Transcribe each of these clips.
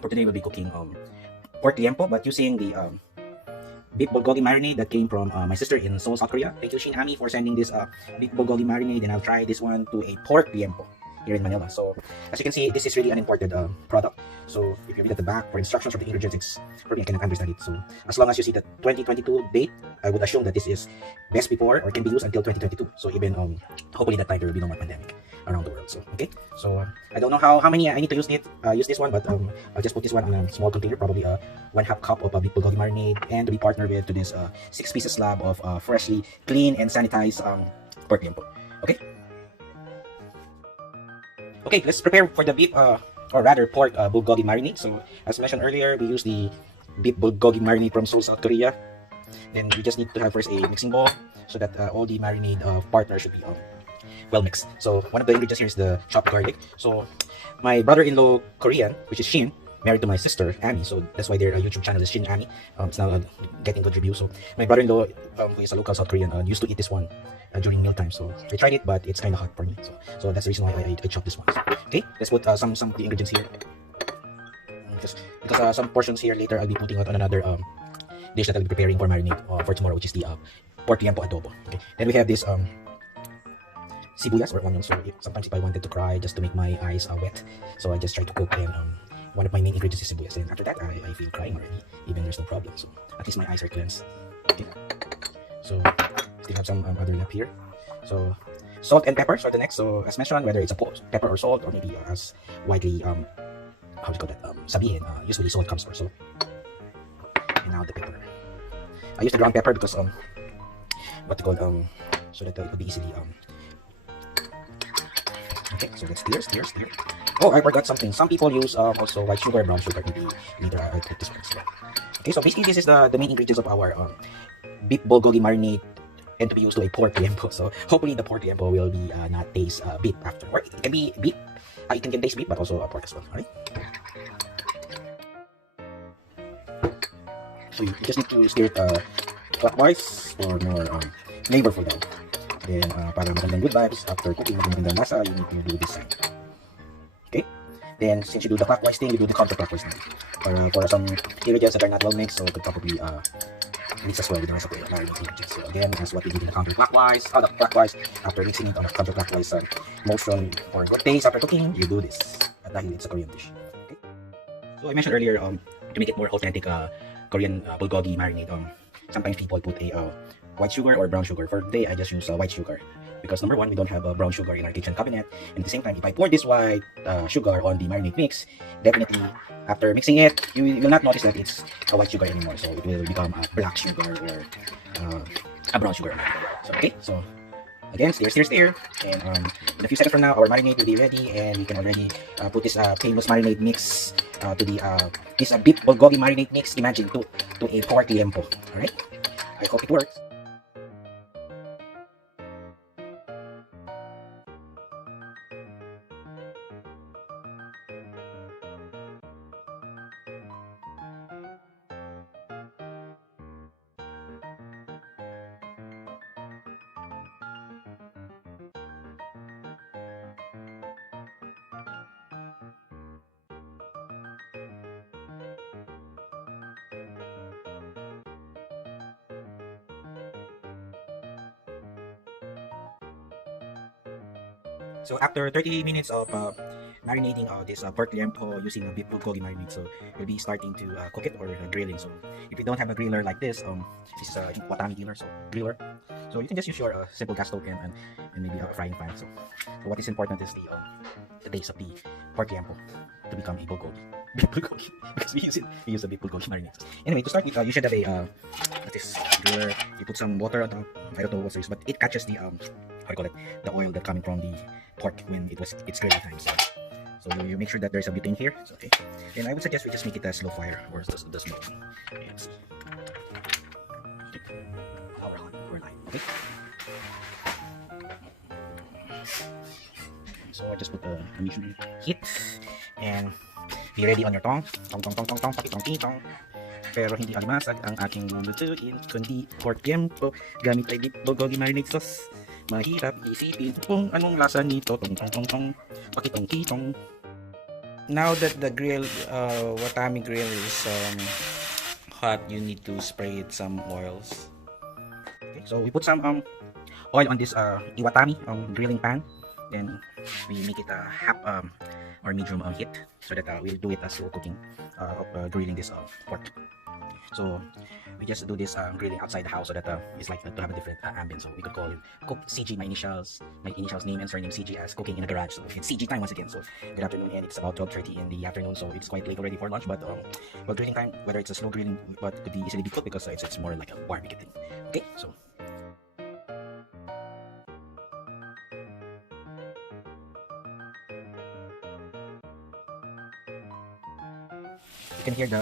For today, we'll be cooking pork liempo, but using the beef bulgogi marinade that came from my sister in Seoul, South Korea. Thank you, Shin Ami, for sending this beef bulgogi marinade, and I'll try this one to a pork liempo here in Manila. So as you can see, this is really an imported product. So if you read at the back for instructions for the ingredients, it's for me, I cannot understand it. So as long as you see the 2022 date, I would assume that this is best before or can be used until 2022. So even hopefully that time there will be no more pandemic around the world. So okay, so I don't know how many I need to use this one, but I'll just put this one on a small container, probably 1/2 cup of beef bulgogi marinade, and to be partnered with to this 6 pieces slab of freshly clean and sanitized pork liempo. Okay. Okay, let's prepare for the beef, or rather pork bulgogi marinade. So as mentioned earlier, we use the beef bulgogi marinade from Seoul, South Korea. Then we just need to have first a mixing bowl so that all the marinade partner should be well mixed. So one of the ingredients here is the chopped garlic. So my brother-in-law Korean, which is Shin, married to my sister Ami, so that's why their YouTube channel is Shin Ami. It's now getting good reviews. So my brother-in-law, who is a local South Korean, used to eat this one during mealtime. So I tried it, but it's kind of hot for me. So that's the reason why I chopped this one. So, okay, let's put some of the ingredients here. Because some portions here later I'll be putting out on another dish that I'll be preparing for marinade for tomorrow, which is the pork liempo adobo. Okay, then we have this sibuyas or onions. So sometimes if I wanted to cry just to make my eyes wet, so I just try to cook, and one of my main ingredients is sibuyas, and after that I feel crying already, even there's no problem. So at least my eyes are cleansed. Okay, so still have some other left here. So salt and pepper are the next. So as mentioned, whether it's a pepper or salt, or maybe as widely how do you call that, sabihin, usually salt comes first. So and now the pepper. I use the ground pepper because what to call so that it will be easily okay, so let's stir. Oh, I forgot something. Some people use also white sugar, brown sugar. Maybe later I'll put this one as well. Okay, so basically this is the main ingredients of our beef bulgogi marinade, and to be used to a pork liempo. So hopefully the pork liempo will be not taste beef after, or it can be beef. It can taste beef, but also pork as well. Alright. So you just need to stir it clockwise for more flavorful daw. Then para magandang good vibes after cooking, magandang lasa, you need to do this side. Okay? Then since you do the clockwise thing, you do the counterclockwise thing. For some ingredients that are not well mixed, so could probably mix as well with the rest of the marinade ingredients. So again, that's what we did in the counterclockwise. The clockwise, after mixing it on the counterclockwise motion for good taste after cooking, you do this. At dahil it's a Korean dish. Okay? So I mentioned earlier, to make it more authentic Korean bulgogi marinade, sometimes people put a white sugar or brown sugar. For today, I just use white sugar because number one, we don't have brown sugar in our kitchen cabinet, and at the same time, if I pour this white sugar on the marinade mix, definitely after mixing it, you will not notice that it's a white sugar anymore. So it will become a black sugar or a brown sugar. So okay, so again, stir, and in a few seconds from now, our marinade will be ready, and we can already put this famous marinade mix to the this beef bulgogi marinade mix. Imagine to a pork liempo. All right, I hope it works. So after 30 minutes of marinating this pork liempo using a beef bulgogi marinade, so we'll be starting to cook it or grilling. So if you don't have a griller like this is I think Watami griller, so griller. So you can just use your simple gas stove and maybe a frying pan. So what is important is the taste of the pork liempo to become a bulgogi. Beef bulgogi, because we use a beef bulgogi marinade. Anyway, to start with, you should have a this griller. You put some water on top. I don't know what's this, but it catches the how do you call it, the oil that coming from the pork when it's grilling time. So you make sure that there's a butane here. So, okay, and I would suggest we just make it a slow fire or the smoke. Okay, let's see. Okay. Now we're live. Okay. So I just put the ammunition heat and be ready on your tong. Tong, pakitong. Pero hindi alimasag ang aking lulutuin, kundi pork liempo gamit ay beef bulgogi marinade sauce. Mahirap isipin kung anong lasa nito. Tong, pakitong. now that the grill, watami grill is hot, you need to spray it some oils. Okay, so we put some oil on this iwatami grilling pan. Then we make it half or medium heat, so that we'll do it as slow cooking of grilling this pork. So we just do this grilling outside the house, so that it's like to have a different ambience. So we could call it cook CG, my initials name and surname CG, as cooking in a garage. So it's CG time once again. So good afternoon, and it's about 12:30 in the afternoon. So it's quite late already for lunch, but well, grilling time, whether it's a slow grilling, but it could be easily be cooked because it's more like a barbecue thing. Okay, so you can hear the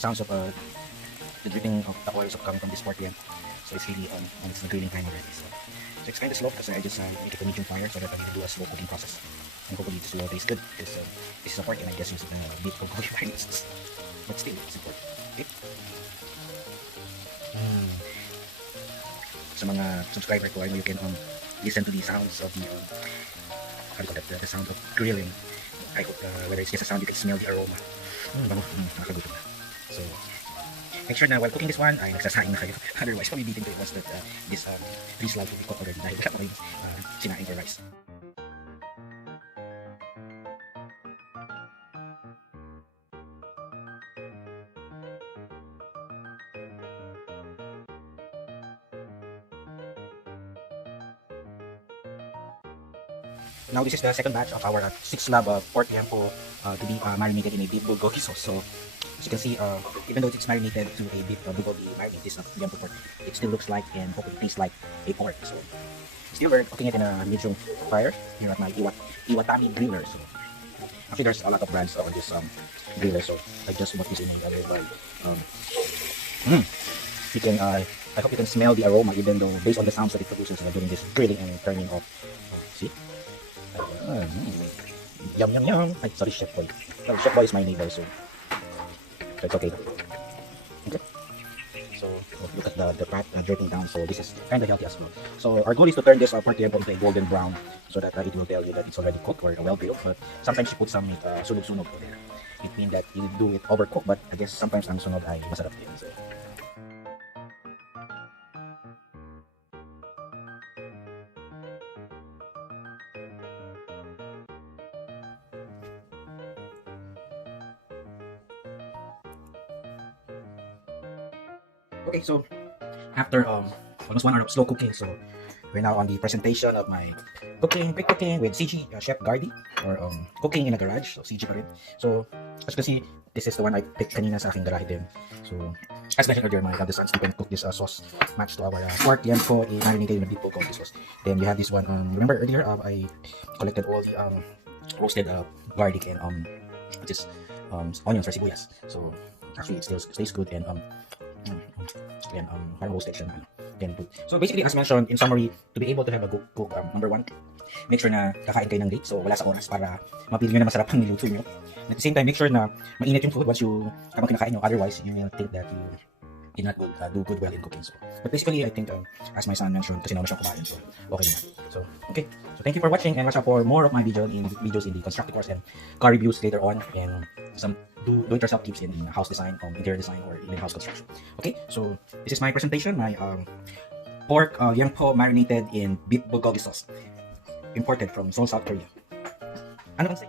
sounds of the dripping of the oils of coming from this pork yan. So it's really on it's the grilling time already. So it's kind of slow because I just make it a medium fire, so that I can do a slow cooking process. And hopefully this will taste good, because this is a pork, and I guess using beef bulgogi marinade. But still, it's important. Okay? Sa mga subscriber ko, I know you can listen to the sounds of the how do you call that, the sound of grilling. I hope whether it's just a sound, you can smell the aroma. Nakakagutom na. So make sure na while cooking this one ay nagsasaing na kayo. Otherwise, pabibitin kayo once that this 3 slices will be cooked already, dahil wala pa kayong sinaing for rice. Now this is the second batch of our 6 slab pork liempo to be marinated in a beef bulgogi sauce. So as you can see, even though it's marinated to a beef bulgogi marinade, this liempo pork, it still looks like and hopefully tastes like a pork. So still we're cooking it in a medium fire here at my iwatami griller. So actually there's a lot of brands on this griller, so I just bought this in a other brand. You can I hope you can smell the aroma, even though based on the sounds that it produces during this grilling and turning off. See? Yum yum yum. Ay, sorry, Chef Boy. No, Chef Boy is my neighbor, so it's okay. Okay. So look at the fat dripping down. So this is kind of healthy as well. So our goal is to turn this pork liempo into a golden brown, so that it will tell you that it's already cooked or well grilled. But sometimes you put some sunog-sunog there. It means that you do it overcooked, but I guess sometimes ang sunog ay masarap din. So okay, so after almost 1 hour of slow cooking, so we're now on the presentation of my quick cooking with CG Chef Gardy, or cooking in a garage. So CG pa rin. So as you can see, this is the one I picked kanina sa aking garahe din. So as mentioned earlier, my eldest son Stephen cooked this sauce matched to our pork liempo marinated in a beef bulgogi sauce. Then you have this one. Remember earlier, I collected all the roasted garlic and just onions or sibuyas. So actually it still stays good, and parang roasted siya na then put. So basically, as mentioned, in summary, to be able to have a good cook, number 1, make sure na kakain kayo ng late, so wala sa oras para mapili nyo na masarap ang niluto nyo. At the same time, make sure na mainit yung food once you habang kinakain nyo, otherwise you will think that you did not do good well in cooking. So but basically, I think as my son mentioned, kasi naman siya kumain, so okay na. So okay, so thank you for watching, and watch out for more of my videos in the constructive course and car reviews later on, and some do-it-yourself tips in house design, interior design, or even house construction. Okay, so this is my presentation, my pork liempo marinated in beef bulgogi sauce, imported from Seoul, South Korea. Ano bang say?